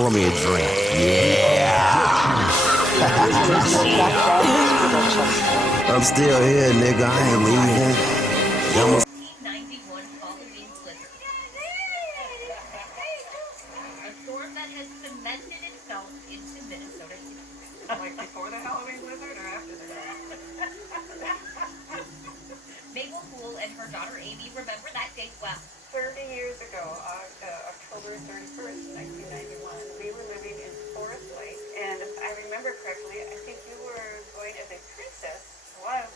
pour me a drink. Yeah. I'm still here, nigga. I ain't leaving. Y'all must 1991 Halloween blizzard. A storm that has cemented itself into Minnesota history. Like before the Halloween blizzard or after the Mabel Poole and her daughter Amy remember that date well. 30 years ago, October 31st, 1991, we were living in Forest Lake, and if I remember correctly, I think you were going as a princess. Wow.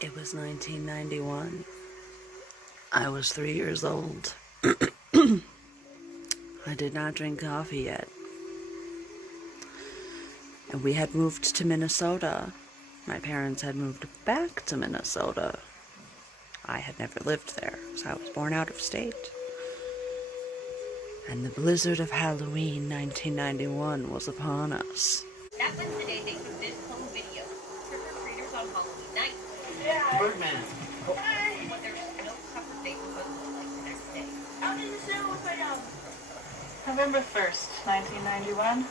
It was 1991. I was 3 years old. I did not drink coffee yet. And we had moved to Minnesota. My parents had moved back to Minnesota. I had never lived there, so I was born out of state. And the blizzard of Halloween 1991 was upon us. That was the day they took this home video. Trick-or-treaters on Halloween night. Birdman. What their snow-covered they were supposed to look like the next day. Out in the snow with my dog. November 1st, 1991.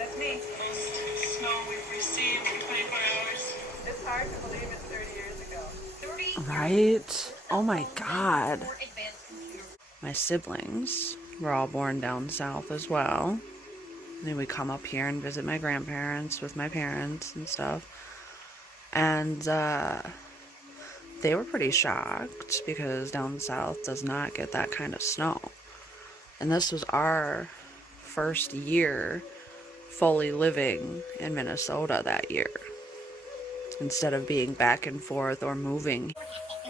That's me. Most snow we've received in 24 hours. It's hard to believe it's 30 years ago. 30 Right? Oh my God. more advanced computer. My siblings were all born down south as well. And then we come up here and visit my grandparents with my parents and stuff. And they were pretty shocked because down south does not get that kind of snow. And this was our first year fully living in Minnesota that year, instead of being back and forth or moving. It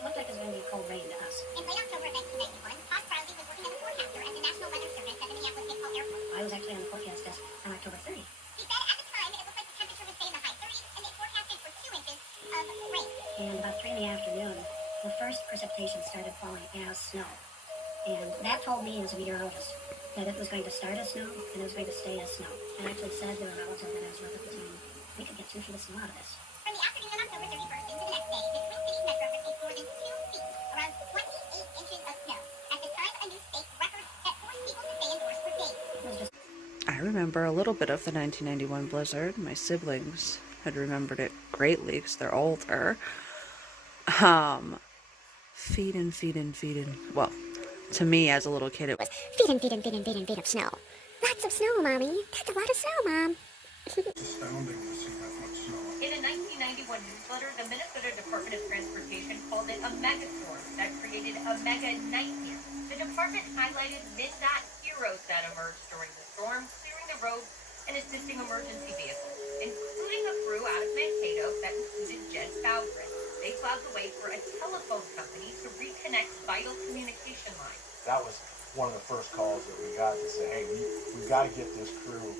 looked like it was going to be a cold rain to us. In late October of 1991, Todd Crowley was working as a forecaster at the National Weather Service at the Minneapolis-St. Paul Airport. I was actually on the forecast desk on October 30th. He said at the time it looked like the temperature would stay in the high 30s, and it forecasted for 2 inches of rain. And about 3 in the afternoon, the first precipitation started falling as snow. And that told me as a meteorologist that it was going to start as snow and it was going to stay as snow. I actually said to a relative that I was with at the time, we could get 2 feet of snow out of this. From the afternoon on October 31st into the next day, the Twin Cities metro received more than 2 feet, around 28 inches of snow. At the time, a new state record that forced people to stay indoors for days. It was just I remember a little bit of the 1991 blizzard. My siblings had remembered it greatly because they're older. Feet. Well, to me as a little kid, it was Feet of snow. Lots of snow, Mommy. That's a lot of snow, Mom. Astounding to see that much snow. In a 1991 newsletter, the Minnesota Department of Transportation called it a megastorm that created a mega nightmare. The department highlighted midnight heroes that emerged during the storm, clearing the roads and assisting emergency vehicles, including a crew out of Mankato that included Jed Bowgren. They plowed the way for a telephone company to reconnect vital communication lines. That was one of the first calls that we got to say, hey, we've got to get this crew.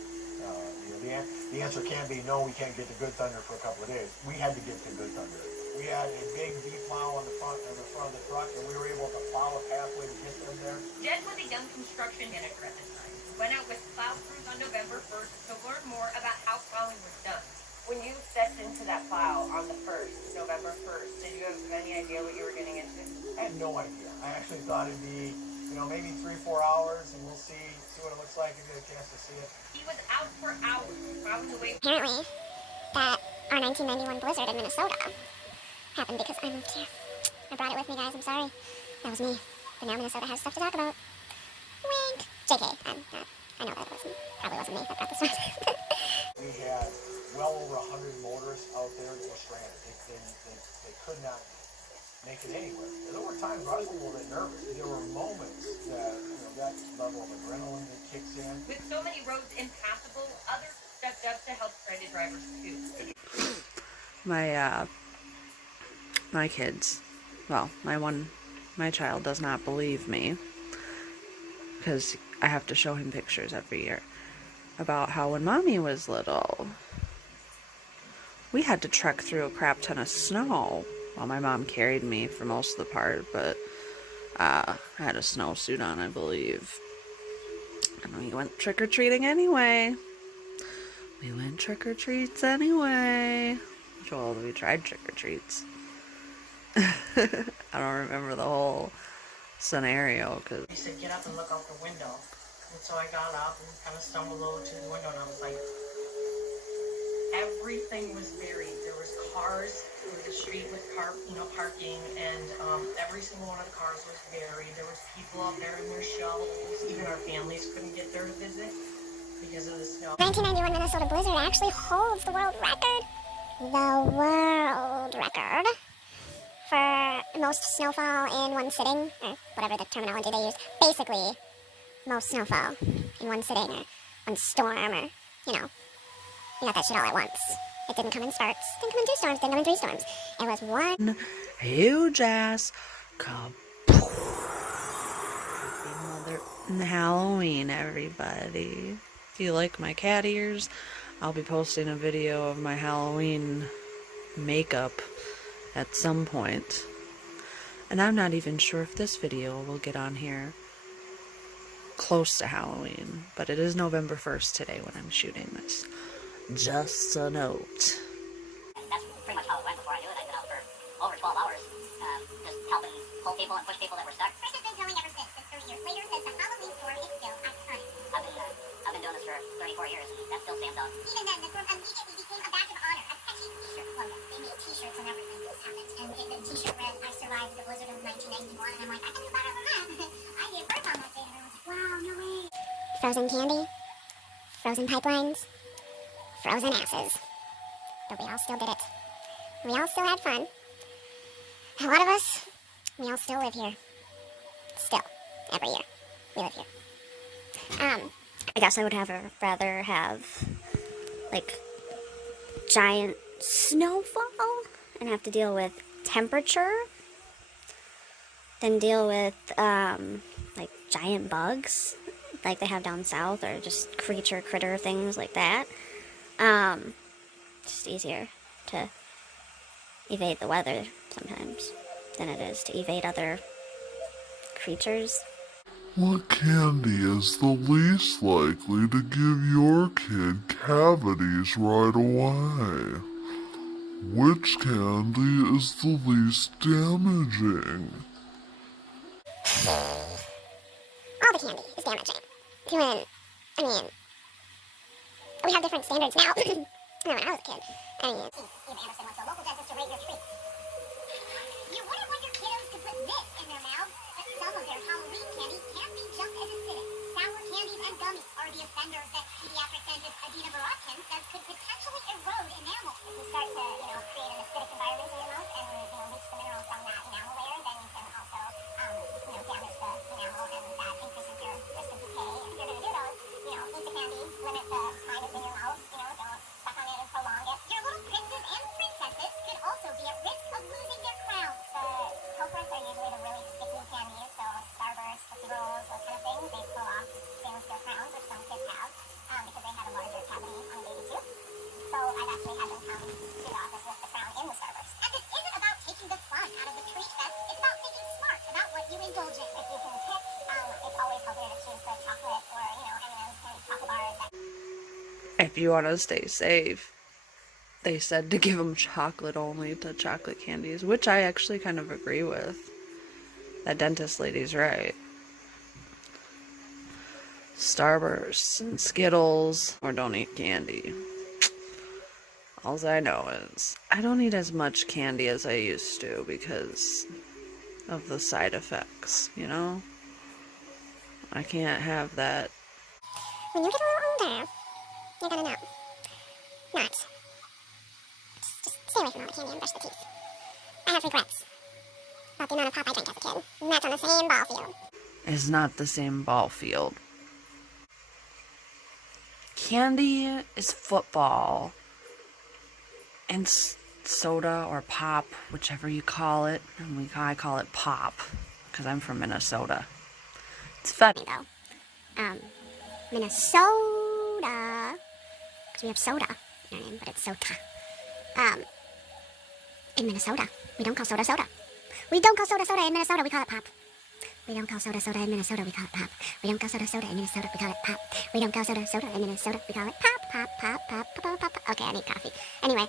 The answer can be no, we can't get to Good Thunder for a couple of days. We had to get to Good Thunder. We had a big V-plow on the front of the truck, and we were able to plow a pathway to get them there. Jed was a young construction manager at the time. He went out with plow crews on November 1st to learn more about how plowing was done. When you stepped into that plow on the 1st, November 1st, did you have any idea what you were getting into? I had no idea. I actually thought it'd be, maybe 3-4 hours, and we'll see what it looks like and get a chance to see it. He was out for hours, plowing the way. Apparently, that our 1991 blizzard in Minnesota happened because I moved here. I brought it with me, guys. I'm sorry. That was me. But now Minnesota has stuff to talk about. Wink. JK. I know that probably wasn't me that brought this one. We had well over 100 motorists out there that were stranded. They could not make it anywhere. There were times where I was a little bit nervous. There were moments that, that level of adrenaline that kicks in. With so many roads impassable, others stepped up to help stranded drivers too. my kids. Well, my child does not believe me because I have to show him pictures every year about how when Mommy was little, we had to trek through a crap ton of snow. Well, my mom carried me for most of the part, but I had a snowsuit on, I believe. And we went trick-or-treating anyway. Well, we tried trick-or-treats. I don't remember the whole scenario, because He said, get up and look out the window. And so I got up and kind of stumbled over to the window, and I was like, everything was buried. There was cars, it was a street with parking, and every single one of the cars was buried. There was people out there in their shells. Even our families couldn't get there to visit because of the snow. 1991 Minnesota blizzard actually holds the world record. The world record for most snowfall in one sitting, or whatever the terminology they use. Basically, most snowfall in one sitting, or one storm, or, you got that shit all at once. It didn't come in spurts, didn't come in 2 storms, didn't come in 3 storms. It was one huge ass mother Halloween, everybody. If you like my cat ears, I'll be posting a video of my Halloween makeup at some point. And I'm not even sure if this video will get on here close to Halloween, but it is November 1st today when I'm shooting this. Just a note. That's pretty much how it went before I knew it. I'd been out for over 12 hours, just helping pull people and push people that were stuck. Chris has been filming ever since. 30 years later, says the Halloween storm is still iconic. I've been doing this for 34 years, and that still stands out. Even then, the storm immediately became a badge of honor, a catchy t-shirt logo. They made t-shirts whenever this happened, and the t-shirt read, "I survived the blizzard of 1991," and I'm like, I can do better than that. I gave birth on that day, and everyone's like, wow, no way. Frozen candy, frozen pipelines, frozen asses. But we all still did it. We all still had fun. A lot of us, we all still live here. Still, every year, we live here. I guess I would rather have, like, giant snowfall and have to deal with temperature than deal with, like, giant bugs like they have down south, or just critter things like that. Just easier to evade the weather sometimes than it is to evade other creatures. What candy is the least likely to give your kid cavities right away? Which candy is the least damaging? All the candy is damaging. We have different standards now. When I was a kid, Eva Anderson went to a local dentist to rate your treats. You wouldn't want your kiddos to put this in their mouths, but some of their Halloween candy can be just as acidic. Sour candies and gummies are the offenders that pediatric dentist Adina Baratkin says could potentially erode enamel. If you start to, create an acidic environment in your mouth and, leach the minerals from that enamel layer, then you can also, damage the enamel, and that increases your risk of decay. If you're going to do those, eat the candy, limit the time it's in your mouth, don't suck on it and prolong it. Your little princes and princesses could also be at risk of losing their crowns. The coconuts are usually the really sticky candies, so Starburst, Tootsie Rolls, those kind of things, they pull off things their crowns, which some kids have, because they have a larger cavity on a baby tooth. So I've actually had them come to the office with the crown in the Starburst. And this isn't about taking the fun out of the treat fest, it's about thinking smart about what you indulge in. If you can pick, it's always healthier to choose the chocolate or, M&M's and chocolate bars that if you want to stay safe, they said to give them chocolate only to chocolate candies, which I actually kind of agree with. That dentist lady's right. Starbursts and Skittles, or don't eat candy. All I know is I don't eat as much candy as I used to because of the side effects, I can't have that. when you get a little older, you're gonna know. Not. Just stay away from all the candy and brush the teeth. I have regrets about the amount of pop I drank as a kid. And that's on the same ball field. It's not the same ball field. Candy is football. And soda or pop, whichever you call it. And I call it pop, because I'm from Minnesota. It's funny though. Minnesota. Because we have soda in our name, but it's sota. In Minnesota, we don't call soda soda. We don't call soda soda in Minnesota, we call it pop. We don't call soda soda in Minnesota, we call it pop. We don't call soda soda in Minnesota, we call it pop. We don't call soda soda in Minnesota, we call it pop, pop, pop, pop, pop, pop, pop. Okay, I need coffee. Anyway,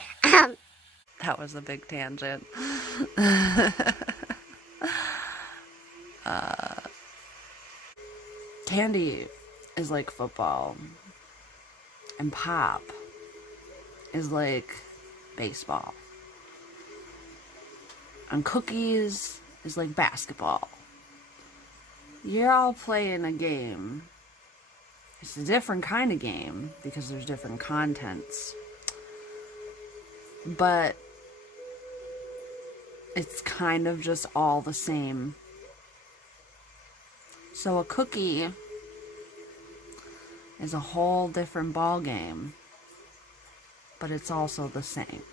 That was a big tangent. Candy is like football, and pop is like baseball, and cookies is like basketball. You're all playing a game. It's a different kind of game because there's different contents, but it's kind of just all the same. So a cookie is a whole different ball game, but it's also the same.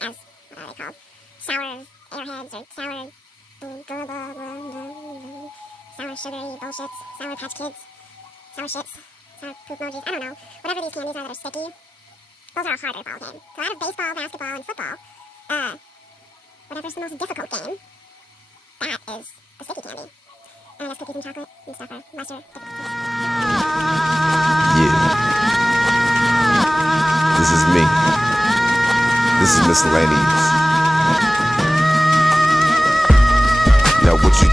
As, what are they called? Sour airheads or sour sugary bullshits, sour patch kids, sour shits, sour poop emojis, I don't know. Whatever these candies are that are sticky, those are a harder ball game. So out of baseball, basketball, and football, whatever's the most difficult game, that is the sticky candy. And I guess cookies and chocolate and stuff are lesser difficult. Yeah. This is me. This is Miscellaneous.